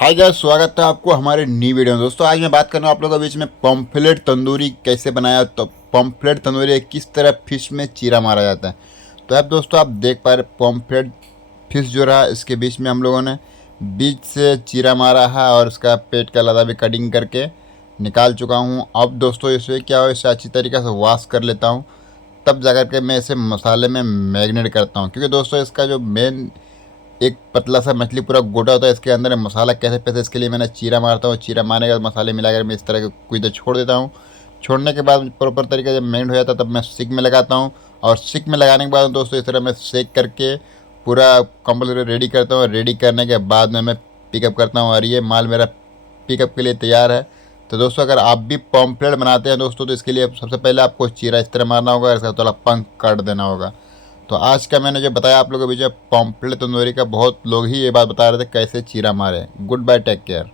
Hi guys, स्वागत है आपको हमारे न्यू वीडियो में। दोस्तों आज मैं बात कर रहा हूँ आप लोगों के बीच में पम्फलेट तंदूरी कैसे बनाया। तो पम्फलेट तंदूरी किस तरह फिश में चीरा मारा जाता है। तो अब दोस्तों आप देख पा रहे पम्फलेट फिश जो रहा इसके बीच में हम लोगों ने बीच से चीरा मारा है और इसका पेट का लदा भी कटिंग करके निकाल चुका हूँ। अब दोस्तों इसे क्या हो, इसे अच्छी तरीके से वॉश कर लेता हूँ, तब जाकर के मैं इसे मसाले में मैरिनेट करता हूँ। क्योंकि दोस्तों इसका जो मेन एक पतला सा मछली पूरा गोटा होता है, इसके अंदर मसाला कैसे पैसे, इसके लिए मैंने चीरा मारता हूँ। चीरा मारने के बाद मसाले मिलाकर मैं इस तरह के कुछ देर छोड़ देता हूँ। छोड़ने के बाद प्रॉपर तरीके से जब मैरिनेट हो जाता है तब मैं सिक में लगाता हूँ। और सिक में लगाने के बाद दोस्तों इस तरह मैं सेक करके पूरा कंप्लीट रेडी करता हूँ। रेडी करने के बाद में मैं पिकअप करता हूँ और ये माल मेरा पिकअप के लिए तैयार है। तो दोस्तों अगर आप भी पॉम्पलेट बनाते हैं दोस्तों, तो इसके लिए सबसे पहले आपको चीरा इस तरह मारना होगा, इसका थोड़ा पंख काट देना होगा। तो आज का मैंने जो बताया आप लोगों के बीच में पॉम्पलेट तंदूरी का, बहुत लोग ही ये बात बता रहे थे कैसे चीरा मारे। Good bye, take care.